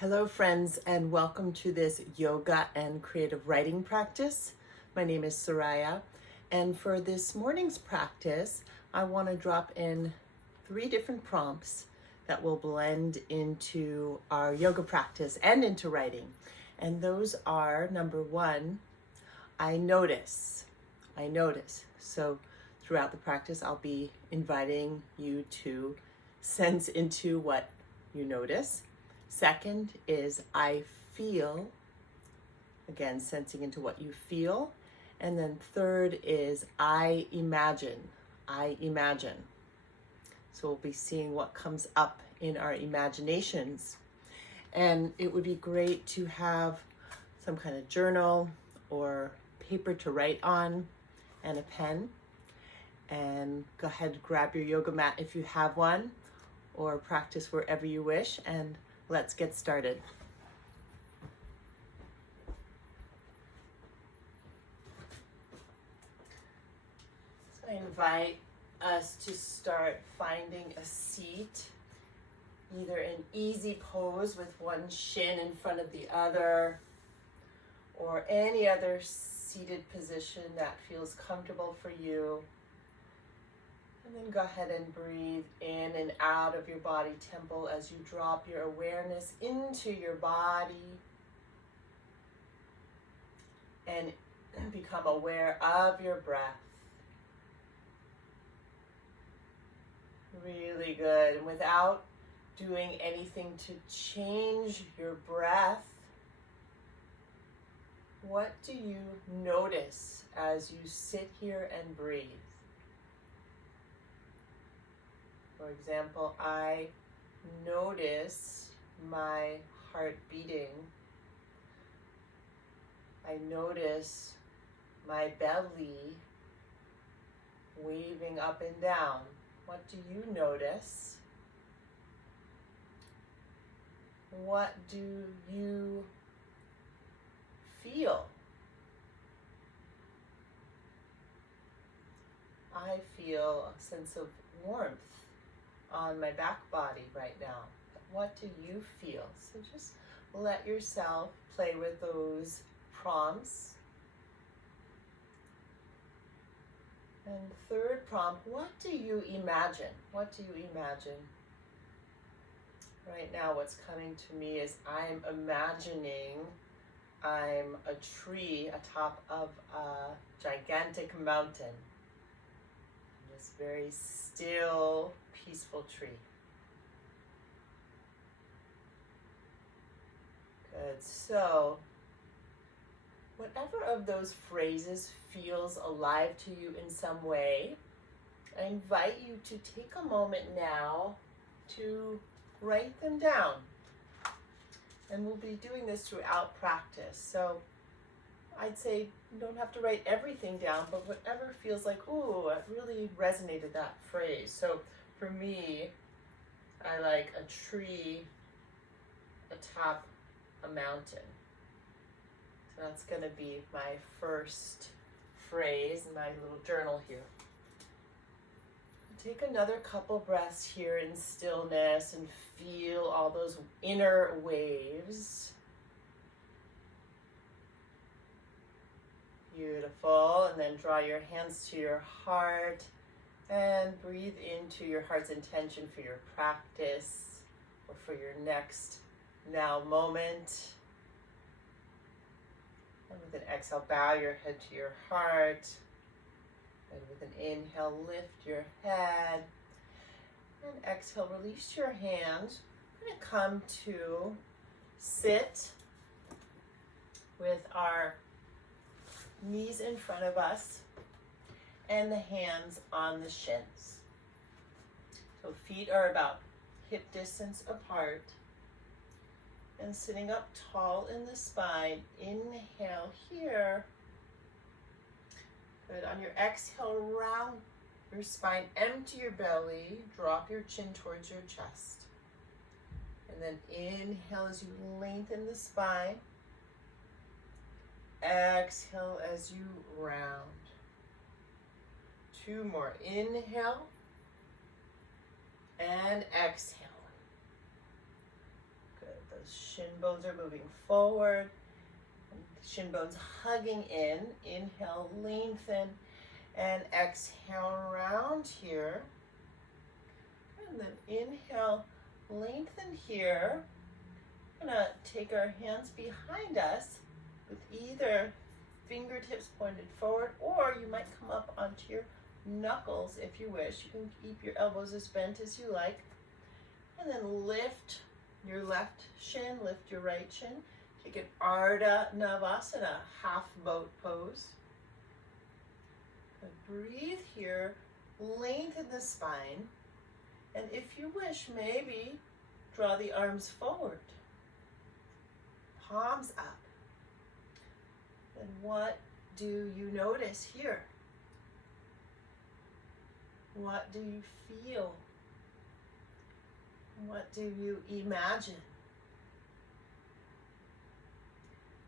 Hello, friends, and welcome to this yoga and creative writing practice. My name is Suraya, and for this morning's practice, I want to drop in 3 different prompts that will blend into our yoga practice and into writing. And those are, number 1, I notice. I notice. So throughout the practice, I'll be inviting you to sense into what you notice. Second is I feel, again, sensing into what you feel. And then third is I imagine. I imagine. So we'll be seeing what comes up in our imaginations. And it would be great to have some kind of journal or paper to write on and a pen. And go ahead and grab your yoga mat if you have one, or practice wherever you wish, and let's get started. So I invite us to start finding a seat, either an easy pose with one shin in front of the other, or any other seated position that feels comfortable for you. And then go ahead and breathe in and out of your body temple as you drop your awareness into your body and become aware of your breath. Really good. And without doing anything to change your breath, what do you notice as you sit here and breathe? For example, I notice my heart beating. I notice my belly waving up and down. What do you notice? What do you feel? I feel a sense of warmth on my back body right now. What do you feel? So just let yourself play with those prompts. And third prompt, what do you imagine? What do you imagine? Right now what's coming to me is I'm imagining I'm a tree atop of a gigantic mountain. This very still, peaceful tree. Good. So, whatever of those phrases feels alive to you in some way, I invite you to take a moment now to write them down. And we'll be doing this throughout practice. So, I'd say you don't have to write everything down, but whatever feels like, ooh, it really resonated, that phrase. So for me, I like a tree atop a mountain. So that's going to be my first phrase in my little journal here. Take another couple breaths here in stillness and feel all those inner waves. Beautiful. And then draw your hands to your heart and breathe into your heart's intention for your practice or for your next now moment. And with an exhale, bow your head to your heart. And with an inhale, lift your head. And exhale, release your hands. We're going to come to sit with our knees in front of us and the hands on the shins. So feet are about hip distance apart. And sitting up tall in the spine, inhale here. Good. On your exhale, round your spine, empty your belly, drop your chin towards your chest. And then inhale as you lengthen the spine. Exhale as you round. 2 more. Inhale and exhale. Good. Those shin bones are moving forward. Shin bones hugging in. Inhale, lengthen, and exhale, round here. And then inhale, lengthen here. We're gonna take our hands behind us with either fingertips pointed forward, or you might come up onto your knuckles if you wish. You can keep your elbows as bent as you like. And then lift your left shin, lift your right shin. Take an Ardha Navasana, half boat pose. Breathe here, lengthen the spine. And if you wish, maybe draw the arms forward. Palms up. And what do you notice here? What do you feel? What do you imagine?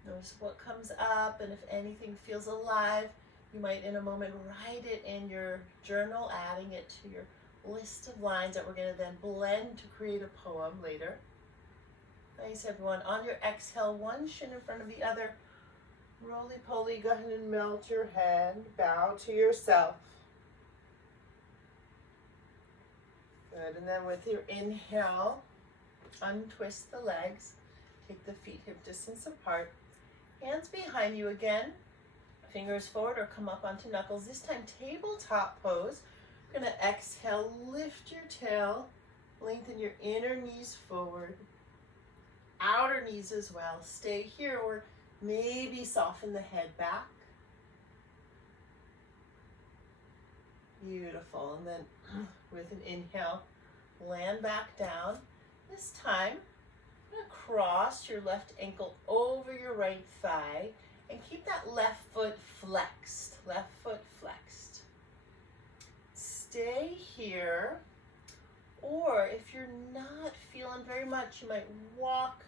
Notice what comes up, and if anything feels alive, you might in a moment write it in your journal, adding it to your list of lines that we're going to then blend to create a poem later. Nice, everyone. On your exhale, one shin in front of the other. Roly-poly, go ahead and melt your head. Bow to yourself. Good, and then with your inhale, untwist the legs. Take the feet hip distance apart. Hands behind you again. Fingers forward or come up onto knuckles. This time, tabletop pose. You're going to exhale, lift your tail, lengthen your inner knees forward, outer knees as well. Stay here, or maybe soften the head back. Beautiful. And then with an inhale, land back down. This time, I'm going to cross your left ankle over your right thigh and keep that left foot flexed. Left foot flexed. Stay here, or if you're not feeling very much, you might walk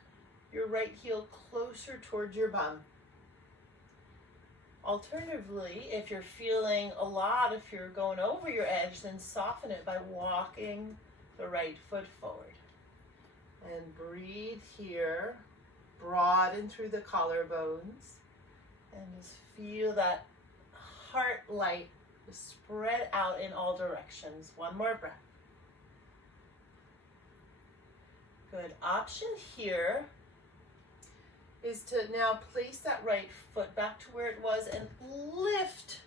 your right heel closer towards your bum. Alternatively, if you're feeling a lot, if you're going over your edge, then soften it by walking the right foot forward. And breathe here, broaden through the collarbones, and just feel that heart light spread out in all directions. One more breath. Good. Option here is to now place that right foot back to where it was and lift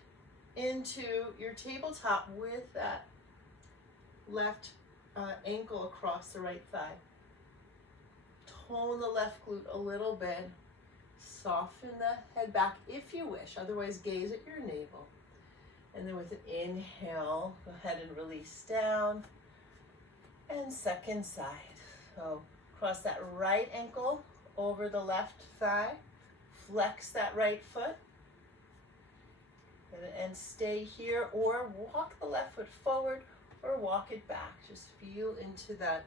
into your tabletop with that left ankle across the right thigh. Tone the left glute a little bit. Soften the head back if you wish. Otherwise, gaze at your navel. And then with an inhale, go ahead and release down. And second side. So cross that right ankle over the left thigh. Flex that right foot. And stay here, or walk the left foot forward or walk it back. Just feel into that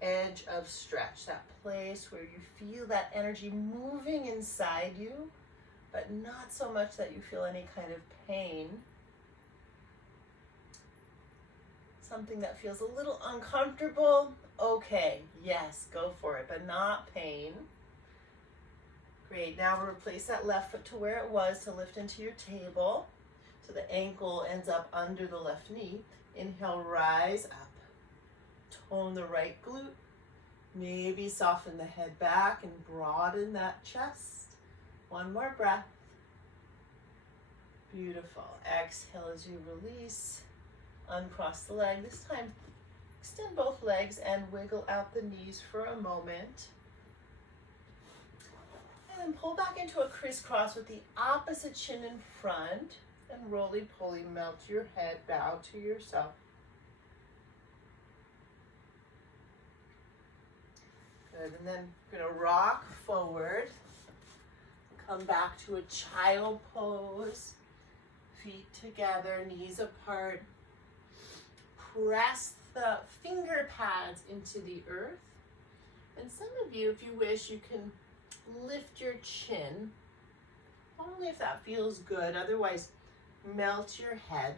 edge of stretch, that place where you feel that energy moving inside you, but not so much that you feel any kind of pain. Something that feels a little uncomfortable, okay, yes, go for it, but not pain. Great, now we'll replace that left foot to where it was to lift into your table. So the ankle ends up under the left knee. Inhale, rise up. Tone the right glute. Maybe soften the head back and broaden that chest. One more breath. Beautiful. Exhale as you release. Uncross the leg. This time, extend both legs and wiggle out the knees for a moment. And then pull back into a crisscross with the opposite shin in front. And roly-poly, melt your head, bow to yourself. Good, and then we're gonna rock forward. Come back to a child pose. Feet together, knees apart. Press the finger pads into the earth. And some of you, if you wish, you can lift your chin. Only if that feels good, otherwise melt your head.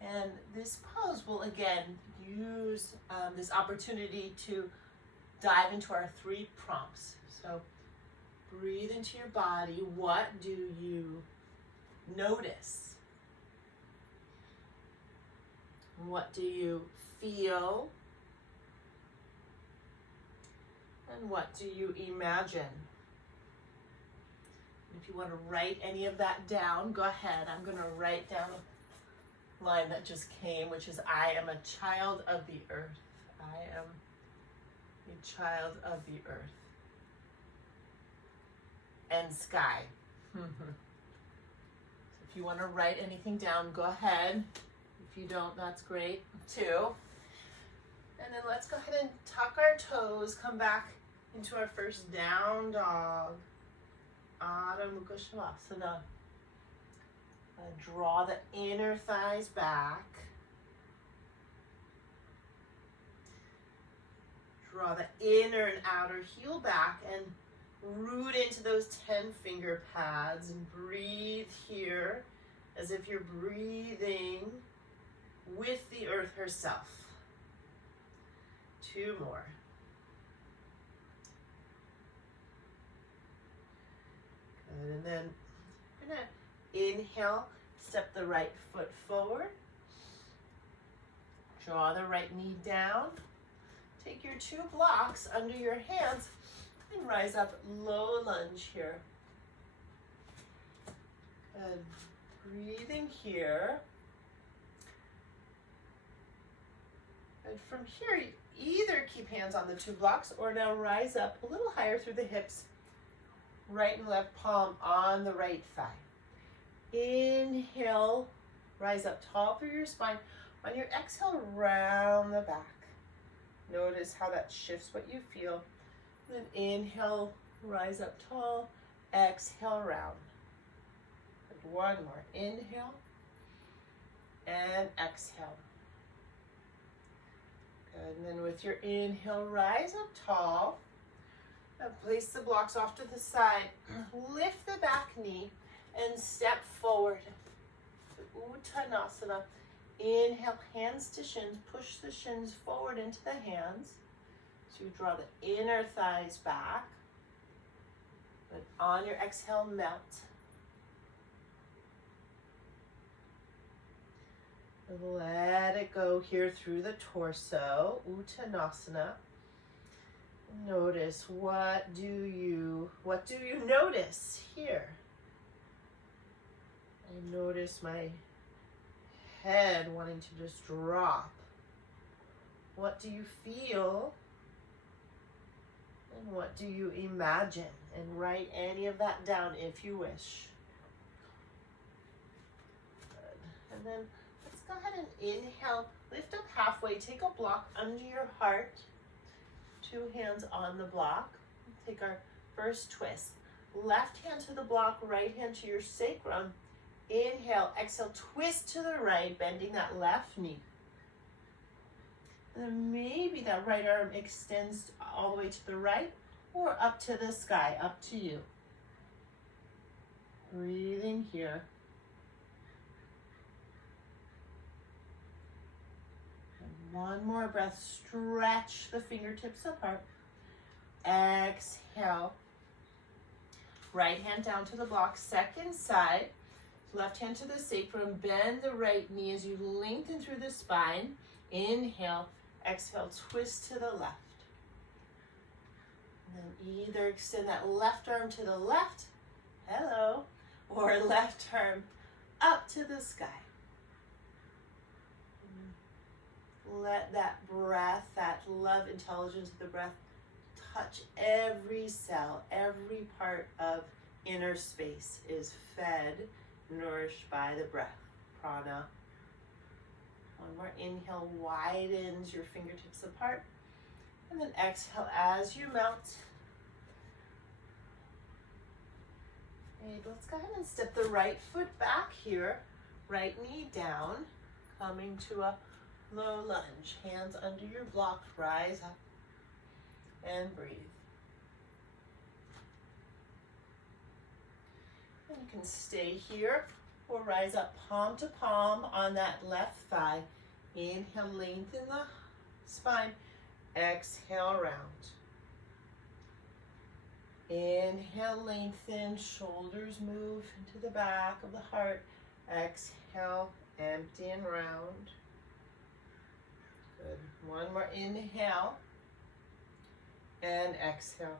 And this pose will again use this opportunity to dive into our 3 prompts. So breathe into your body. What do you notice? What do you feel? And what do you imagine? If you want to write any of that down, go ahead. I'm going to write down a line that just came, which is, I am a child of the earth. I am a child of the earth and sky. So if you want to write anything down, go ahead. If you don't, that's great too. And then let's go ahead and tuck our toes, come back into our first down dog, Adho Mukha Shavasana. Draw the inner thighs back. Draw the inner and outer heel back and root into those 10 finger pads and breathe here as if you're breathing with the earth herself. 2 more. Good, and then you're gonna inhale, step the right foot forward. Draw the right knee down. Take your 2 blocks under your hands and rise up, low lunge here. Good. Breathing here. And from here, either keep hands on the 2 blocks or now rise up a little higher through the hips. Right and left palm on the right thigh. Inhale, rise up tall through your spine. On your exhale, round the back. Notice how that shifts what you feel. Then inhale, rise up tall. Exhale, round. And 1 more. Inhale and exhale. Good. And then with your inhale, rise up tall. Now place the blocks off to the side. Lift the back knee and step forward. Uttanasana. Inhale, hands to shins. Push the shins forward into the hands. So you draw the inner thighs back. But on your exhale, melt. Let it go here through the torso. Uttanasana. Notice what do you notice here? I notice my head wanting to just drop. What do you feel? And what do you imagine? And write any of that down if you wish. Good. And then let's go ahead and inhale. Lift up halfway. Take a block under your heart. 2 hands on the block. Take our first twist. Left hand to the block, right hand to your sacrum. Inhale, exhale, twist to the right, bending that left knee. And then maybe that right arm extends all the way to the right or up to the sky, up to you. Breathing here. And 1 more breath, stretch the fingertips apart. Exhale. Right hand down to the block, second side. Left hand to the sacrum, bend the right knee as you lengthen through the spine. Inhale, exhale, twist to the left. And then either extend that left arm to the left, hello, or left arm up to the sky. Let that breath, that love intelligence of the breath, touch every cell, every part of inner space is fed, nourished by the breath, prana. 1 more inhale, widens your fingertips apart. And then exhale as you melt. Great, let's go ahead and step the right foot back here. Right knee down, coming to a low lunge. Hands under your block, rise up and breathe. And you can stay here or rise up palm to palm on that left thigh. Inhale, lengthen the spine. Exhale, round. Inhale, lengthen, shoulders move into the back of the heart. Exhale, empty and round. Good. One more inhale and exhale.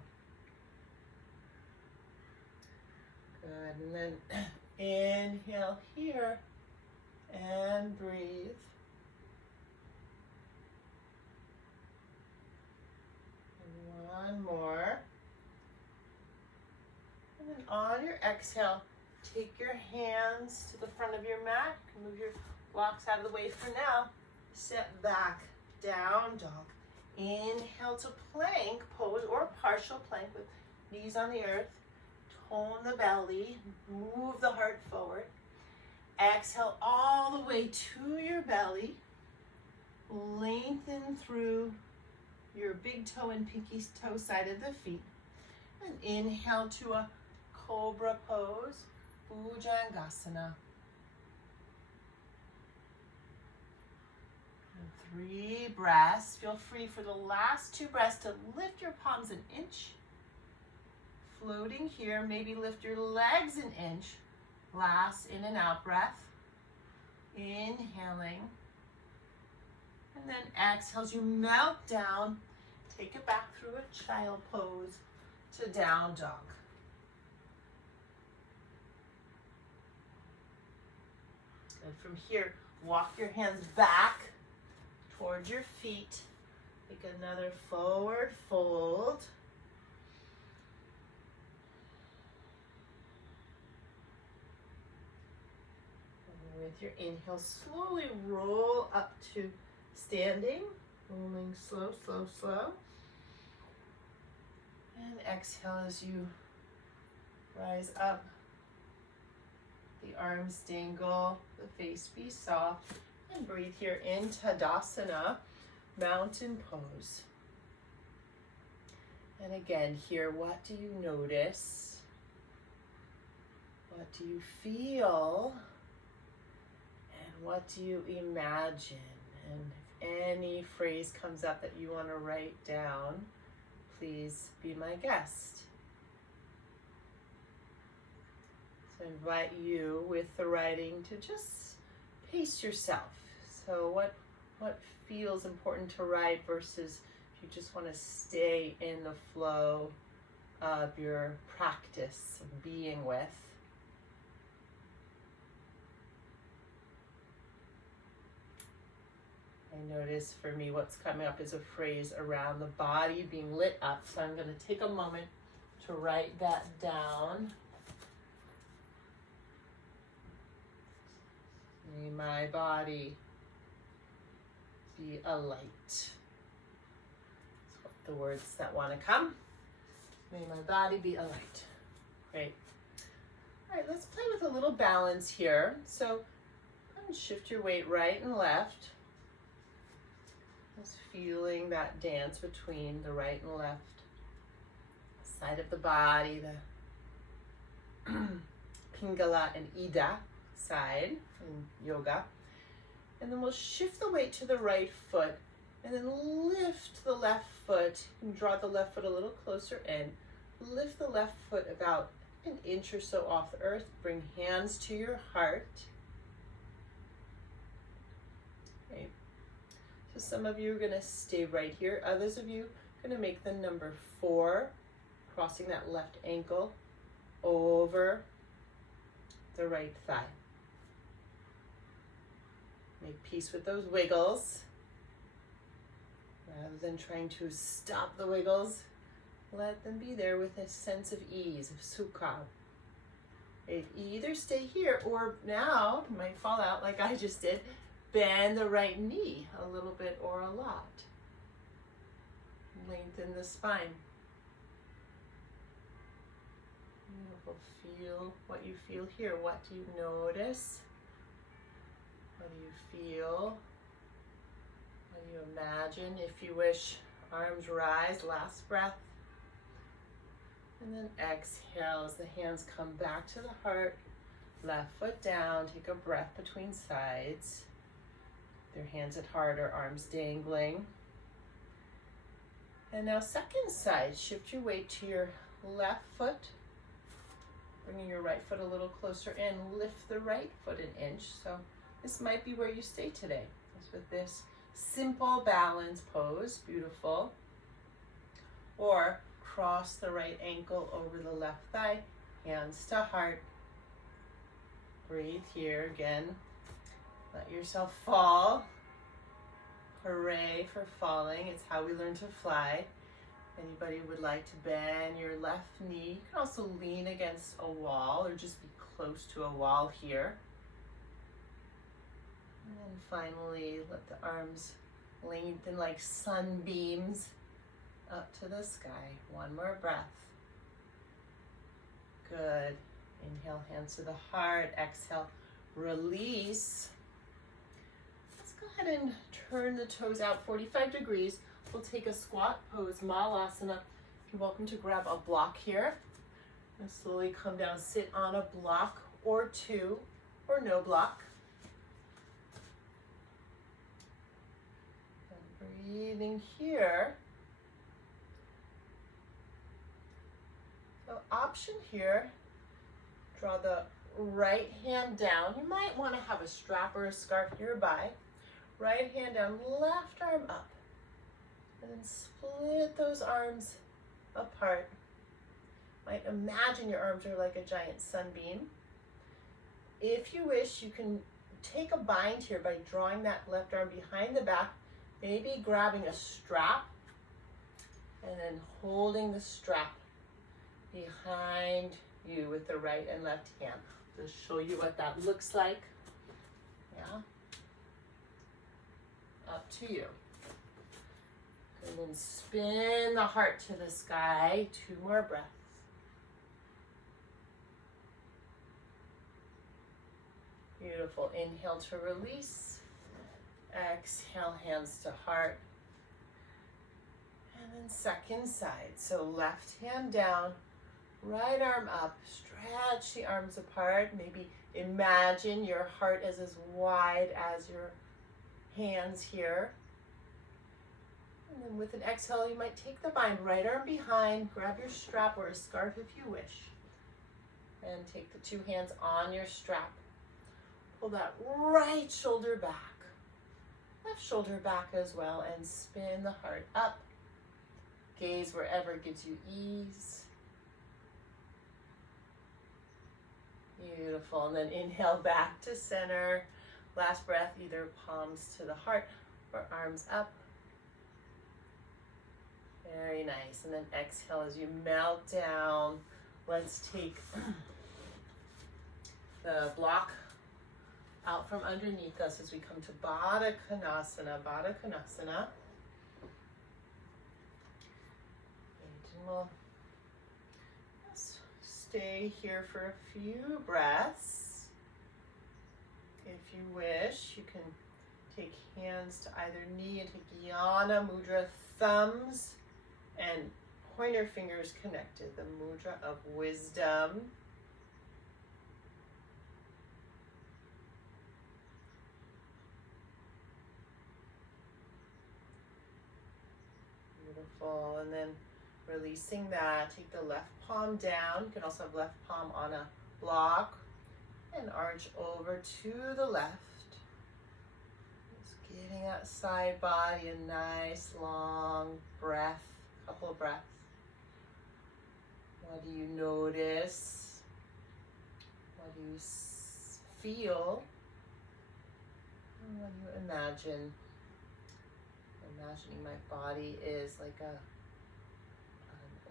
Good. And then inhale here and breathe. And one more. And then on your exhale, take your hands to the front of your mat. Move your blocks out of the way for now. Step back, down dog. Inhale to plank pose or partial plank with knees on the earth. Tone the belly, move the heart forward. Exhale all the way to your belly. Lengthen through your big toe and pinky toe side of the feet. And inhale to a cobra pose, Bhujangasana. And 3 breaths. Feel free for the last 2 breaths to lift your palms an inch. Floating here, maybe lift your legs an inch. Last in and out breath. Inhaling. And then exhale as you melt down. Take it back through a child pose to down dog. And from here, walk your hands back towards your feet. Take another forward fold. And with your inhale, slowly roll up to standing. Rolling slow, slow, slow. And exhale as you rise up. The arms dangle, the face be soft. And breathe here in Tadasana, mountain pose. And again here, what do you notice? What do you feel? And what do you imagine? And if any phrase comes up that you want to write down, please be my guest. So I invite you with the writing to just pace yourself. So what feels important to write versus if you just want to stay in the flow of your practice of being with. I notice for me what's coming up is a phrase around the body being lit up. So I'm going to take a moment to write that down. May my body be a light. That's what the words that want to come. May my body be a light. Great. All right, let's play with a little balance here. So shift your weight right and left. Just feeling that dance between the right and left side of the body, the Pingala and Ida side in yoga. And then we'll shift the weight to the right foot and then lift the left foot and draw the left foot a little closer in. Lift the left foot about an inch or so off the earth. Bring hands to your heart. Okay. So some of you are going to stay right here. Others of you are going to make the number 4, crossing that left ankle over the right thigh. Make peace with those wiggles. Rather than trying to stop the wiggles, let them be there with a sense of ease, of sukha. Either stay here or now, you might fall out like I just did, bend the right knee a little bit or a lot. Lengthen the spine. Beautiful. Feel what you feel here. What do you notice? What do you feel? What do you imagine? If you wish, arms rise, last breath. And then exhale as the hands come back to the heart. Left foot down, take a breath between sides. Their hands at heart or arms dangling. And now second side, shift your weight to your left foot. Bringing your right foot a little closer in. Lift the right foot an inch. So this might be where you stay today. Just with this simple balance pose. Beautiful. Or cross the right ankle over the left thigh. Hands to heart. Breathe here again. Let yourself fall. Hooray for falling. It's how we learn to fly. Anybody would like to bend your left knee? You can also lean against a wall or just be close to a wall here. And then finally, let the arms lengthen like sunbeams up to the sky. One more breath. Good. Inhale, hands to the heart. Exhale, release. Let's go ahead and turn the toes out 45 degrees. We'll take a squat pose, Malasana. You're welcome to grab a block here. And slowly come down, sit on a block or two, or no block. And breathing here. So option here, draw the right hand down. You might want to have a strap or a scarf nearby. Right hand down, left arm up. And then split those arms apart. Might imagine your arms are like a giant sunbeam. If you wish, you can take a bind here by drawing that left arm behind the back, maybe grabbing a strap, and then holding the strap behind you with the right and left hand. Just show you what that looks like. Yeah. Up to you. And then spin the heart to the sky. 2 more breaths. Beautiful. Inhale to release. Exhale, hands to heart. And then second side. So left hand down, right arm up. Stretch the arms apart. Maybe imagine your heart is as wide as your hands here. And then with an exhale, you might take the bind, right arm behind, grab your strap or a scarf if you wish. And take the 2 hands on your strap. Pull that right shoulder back, left shoulder back as well, and spin the heart up. Gaze wherever gives you ease. Beautiful. And then inhale back to center. Last breath, either palms to the heart or arms up. Very nice. And then exhale as you melt down. Let's take the block out from underneath us as we come to Baddha Konasana. Baddha Konasana. And we'll just stay here for a few breaths. If you wish, you can take hands to either knee into Jnana Mudra, thumbs and pointer fingers connected, the mudra of wisdom. Beautiful. And then releasing that, take the left palm down. You can also have left palm on a block and arch over to the left. Just giving that side body a nice long breath. Couple of breaths. What do you notice? What do you feel? And what do you imagine? Imagining my body is like an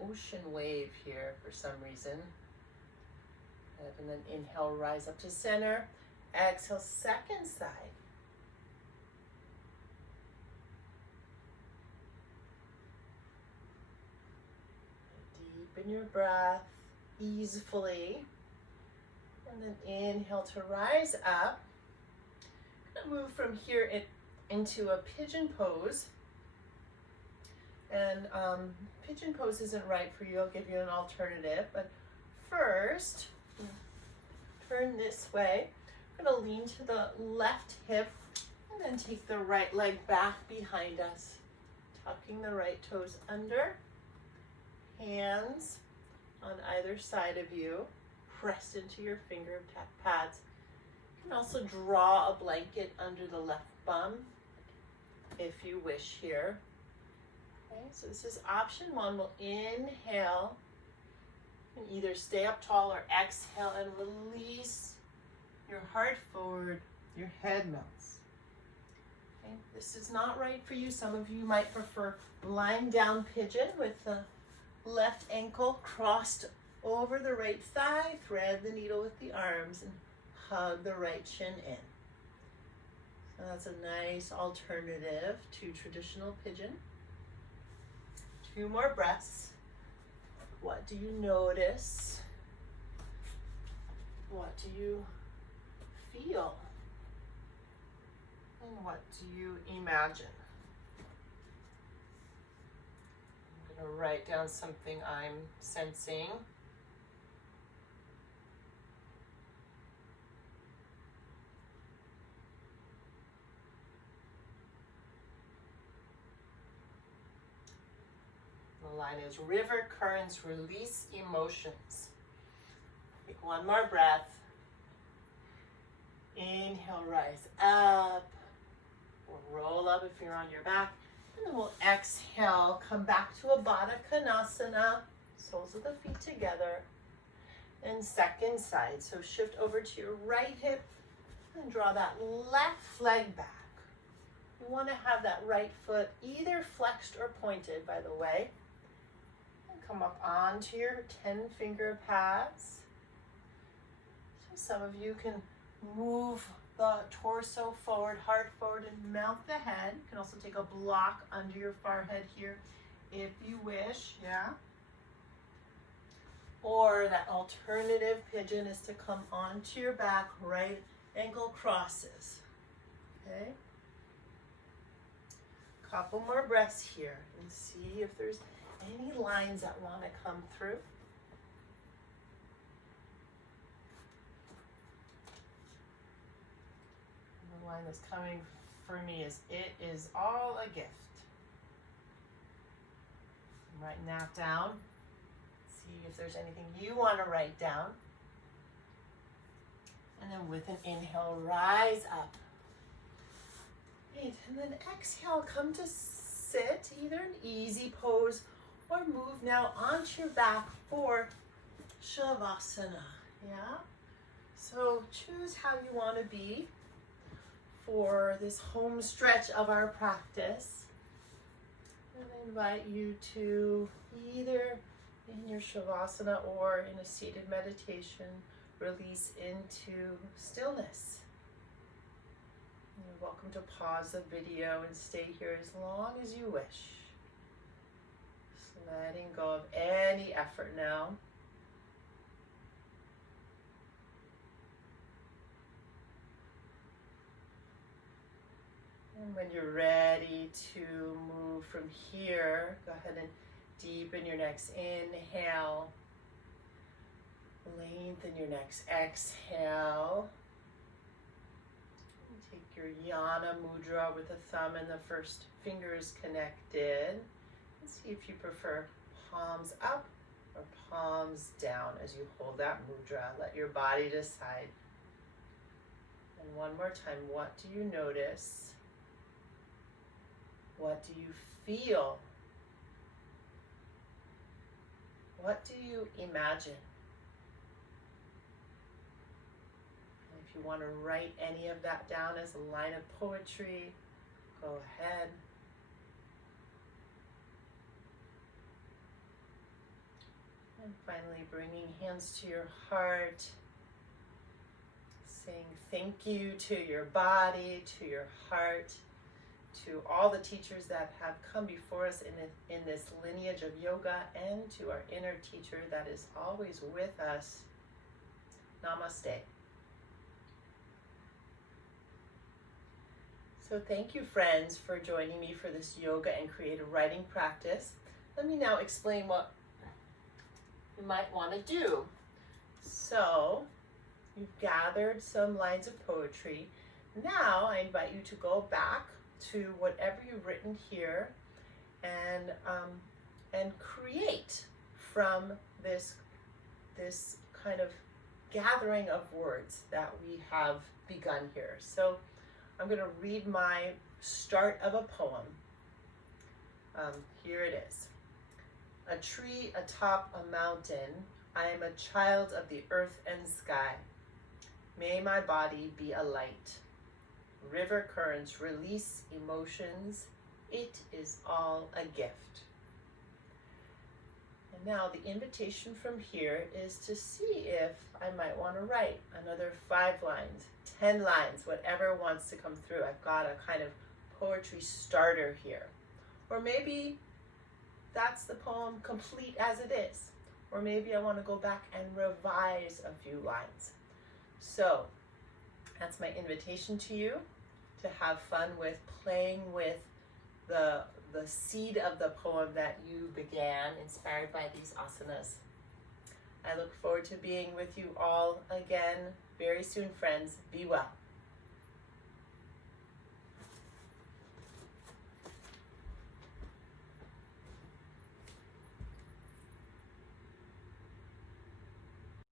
ocean wave here for some reason. And then inhale, rise up to center. Exhale, second side. Deepen your breath easily. And then inhale to rise up. I'm gonna move from here into a pigeon pose. And pigeon pose isn't right for you. I'll give you an alternative. But first, turn this way. I'm gonna lean to the left hip and then take the right leg back behind us. Tucking the right toes under. Hands on either side of you, pressed into your finger pads. You can also draw a blanket under the left bum if you wish here. Okay, so this is option one. We'll inhale and either stay up tall or exhale and release your heart forward, your head melts. Okay, this is not right for you. Some of you might prefer lying down pigeon with the left ankle crossed over the right thigh, thread the needle with the arms and hug the right shin in. So that's a nice alternative to traditional pigeon. 2 more breaths. What do you notice? What do you feel? And what do you imagine? I'm going to write down something I'm sensing. The line is river currents release emotions. Take 1 more breath. Inhale, rise up. We'll roll up if you're on your back. And then we'll exhale, come back to a Baddha Konasana. Soles of the feet together. And second side. So shift over to your right hip and draw that left leg back. You want to have that right foot either flexed or pointed, by the way. And come up onto your 10-finger pads. So some of you can move the torso forward, heart forward, and mount the head. You can also take a block under your forehead here if you wish, yeah? Or that alternative pigeon is to come onto your back, right ankle crosses, okay? Couple more breaths here and see if there's any lines that want to come through. The line that's coming for me is, it is all a gift. I'm writing that down. See if there's anything you want to write down. And then with an inhale, rise up. Great. And then exhale, come to sit, either an easy pose or move now onto your back for Shavasana. Yeah? So choose how you want to be for this home stretch of our practice. And I invite you to either in your Shavasana or in a seated meditation, release into stillness. You're welcome to pause the video and stay here as long as you wish. Just letting go of any effort now. And when you're ready to move from here, go ahead and deepen your next inhale. Lengthen your next exhale. Take your Yana Mudra with the thumb and the first fingers connected. And see if you prefer palms up or palms down as you hold that mudra. Let your body decide. And one more time, what do you notice? What do you feel? What do you imagine? And if you want to write any of that down as a line of poetry, go ahead. And finally, bringing hands to your heart, saying thank you to your body, to your heart, to all the teachers that have come before us in this lineage of yoga, and to our inner teacher that is always with us. Namaste. So thank you, friends, for joining me for this yoga and creative writing practice. Let me now explain what you might want to do. So you've gathered some lines of poetry. Now I invite you to go back to whatever you've written here and create from this this kind of gathering of words that we have begun here. So I'm going to read my start of a poem. Here it is. A tree atop a mountain, I am a child of the earth and sky. May my body be a light. River currents release emotions. It is all a gift. And now the invitation from here is to see if I might want to write another 5 lines, 10 lines, whatever wants to come through. I've got a kind of poetry starter here. Or maybe that's the poem complete as it is. Or maybe I want to go back and revise a few lines. So that's my invitation to you, to have fun with playing with the seed of the poem that you began, inspired by these asanas. I look forward to being with you all again very soon, friends. Be well.